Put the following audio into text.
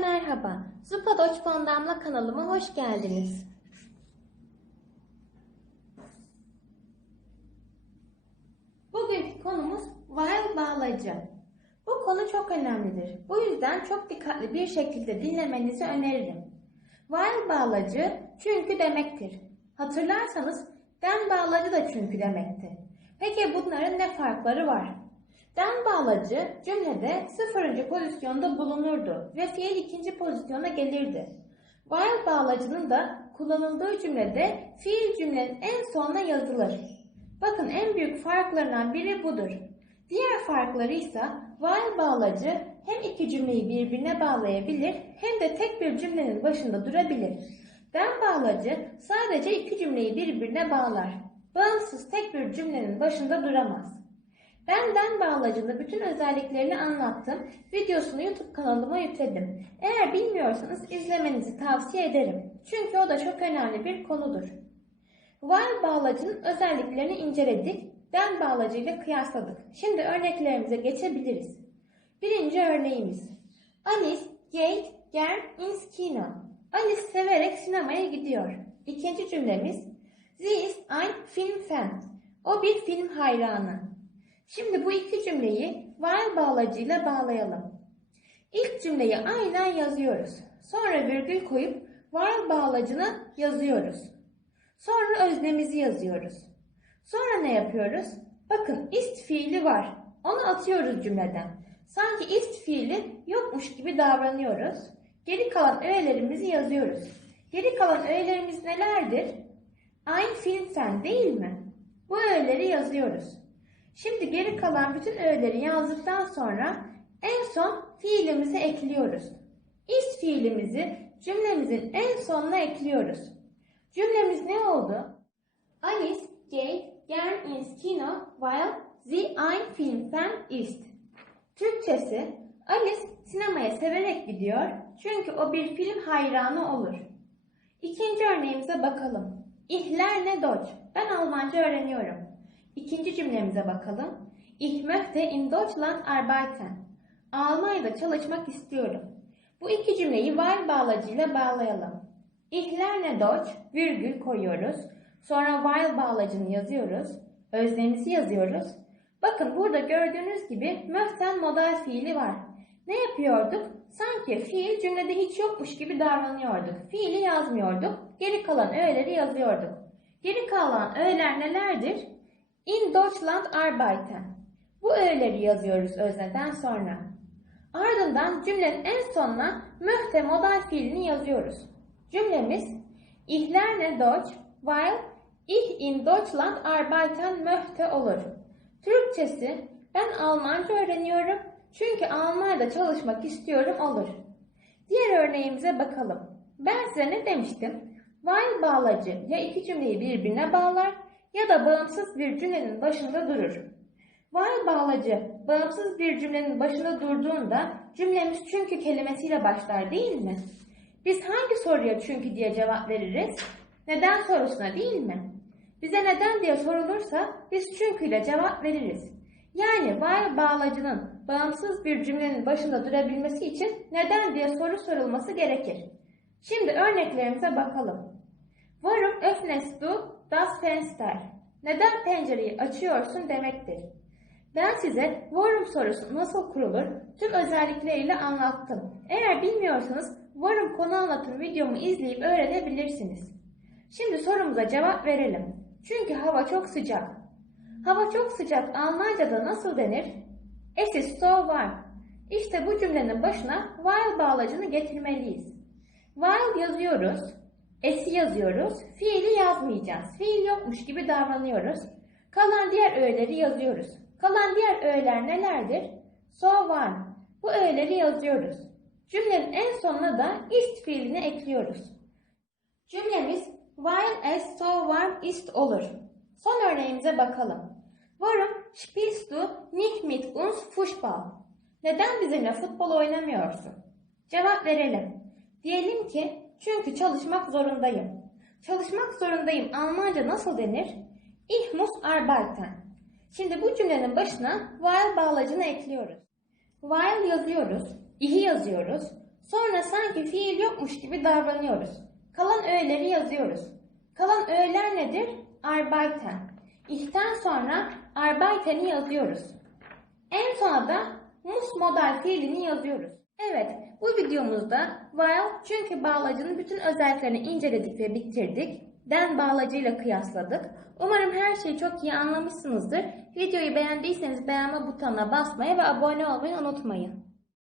merhaba. Zupa Doçpon Damla kanalıma hoş geldiniz. Bugünkü konumuz while bağlacı. Bu konu çok önemlidir. Bu yüzden çok dikkatli bir şekilde dinlemenizi öneririm. While bağlacı çünkü demektir. Hatırlarsanız den bağlacı da çünkü demekti. Peki bunların ne farkları var? Den bağlacı cümlede sıfırıncı pozisyonda bulunurdu ve fiil ikinci pozisyona gelirdi. While bağlacının da kullanıldığı cümlede fiil cümlenin en sonuna yazılır. Bakın en büyük farklarından biri budur. Diğer farkları ise while bağlacı hem iki cümleyi birbirine bağlayabilir hem de tek bir cümlenin başında durabilir. Den bağlacı sadece iki cümleyi birbirine bağlar. Bağımsız tek bir cümlenin başında duramaz. Ben den bağlacının bütün özelliklerini anlattım. Videosunu YouTube kanalıma yükledim. Eğer bilmiyorsanız izlemenizi tavsiye ederim. Çünkü o da çok önemli bir konudur. While bağlacının özelliklerini inceledik. Den bağlacıyla kıyasladık. Şimdi örneklerimize geçebiliriz. Birinci örneğimiz. Alice geht gern ins Kino. Alice severek sinemaya gidiyor. İkinci cümlemiz. Sie ist ein Filmfan. O bir film hayranı. Şimdi bu iki cümleyi while bağlacıyla bağlayalım. İlk cümleyi aynen yazıyoruz. Sonra virgül koyup while bağlacını yazıyoruz. Sonra öznemizi yazıyoruz. Sonra ne yapıyoruz? Bakın ist fiili var. Onu atıyoruz cümleden. Sanki ist fiili yokmuş gibi davranıyoruz. Geri kalan öğelerimizi yazıyoruz. Geri kalan öğelerimiz nelerdir? Ein Filmfen değil mi? Bu öğeleri yazıyoruz. Şimdi geri kalan bütün öğeleri yazdıktan sonra en son fiilimizi ekliyoruz. Ist fiilimizi cümlemizin en sonuna ekliyoruz. Cümlemiz ne oldu? Alice geht gern ins Kino weil sie ein Filmfan ist. Türkçesi Alice sinemaya severek gidiyor çünkü o bir film hayranı olur. İkinci örneğimize bakalım. Ich lerne Deutsch. Ben Almanca öğreniyorum. İkinci cümlemize bakalım. Ich möchte in Deutschland arbeiten. Almanya'da çalışmak istiyorum. Bu iki cümleyi while bağlacıyla bağlayalım. Ich lerne Deutsch, virgül koyuyoruz. Sonra while bağlacını yazıyoruz. Öznemizi yazıyoruz. Bakın burada gördüğünüz gibi möchten modal fiili var. Ne yapıyorduk? Sanki fiil cümlede hiç yokmuş gibi davranıyorduk. Fiili yazmıyorduk. Geri kalan öğeleri yazıyorduk. Geri kalan öğeler nelerdir? In Deutschland arbeiten. Bu öğeleri yazıyoruz özneden sonra. Ardından cümlenin en sonuna möchte modal fiilini yazıyoruz. Cümlemiz Ich lerne Deutsch weil ich in Deutschland arbeiten möchte olur. Türkçesi ben Almanca öğreniyorum çünkü Almanya'da çalışmak istiyorum olur. Diğer örneğimize bakalım. Ben size ne demiştim? While bağlacı ya iki cümleyi birbirine bağlar ya da bağımsız bir cümlenin başında durur. While bağlacı bağımsız bir cümlenin başında durduğunda cümlemiz çünkü kelimesiyle başlar değil mi? Biz hangi soruya çünkü diye cevap veririz? Neden sorusuna değil mi? Bize neden diye sorulursa biz çünkü ile cevap veririz. Yani while bağlacının bağımsız bir cümlenin başında durabilmesi için neden diye soru sorulması gerekir. Şimdi örneklerimize bakalım. Warum öffnest du das Fenster? Neden pencereyi açıyorsun demektir. Ben size warum sorusu nasıl kurulur tüm özellikleriyle anlattım. Eğer bilmiyorsanız warum konu anlatım videomu izleyip öğrenebilirsiniz. Şimdi sorumuza cevap verelim. Çünkü hava çok sıcak. Hava çok sıcak Almanca'da nasıl denir? Es ist so warm. İşte bu cümlenin başına while bağlacını getirmeliyiz. While yazıyoruz, es'i yazıyoruz, fiili yazmayacağız. Fiil yokmuş gibi davranıyoruz. Kalan diğer öğeleri yazıyoruz. Kalan diğer öğeler nelerdir? So warm. Bu öğeleri yazıyoruz. Cümlenin en sonuna da ist fiilini ekliyoruz. Cümlemiz while es so warm ist olur. Son örneğimize bakalım. Warum spielst du nicht mit uns Fußball? Neden bizimle futbol oynamıyorsun? Cevap verelim. Diyelim ki çünkü çalışmak zorundayım. Çalışmak zorundayım Almanca nasıl denir? Ich muss arbeiten. Şimdi bu cümlenin başına while bağlacını ekliyoruz. While yazıyoruz, ih'i yazıyoruz, Sonra sanki fiil yokmuş gibi davranıyoruz. Kalan öğeleri yazıyoruz. Kalan öğeler nedir? Arbeiten. İhten sonra arbeiten'i yazıyoruz. En sona da mus modal fiilini yazıyoruz. Evet, bu videomuzda while çünkü bağlacının bütün özelliklerini inceledik ve bitirdik. Den bağlacıyla kıyasladık. Umarım her şeyi çok iyi anlamışsınızdır. Videoyu beğendiyseniz beğenme butonuna basmayı ve abone olmayı unutmayın.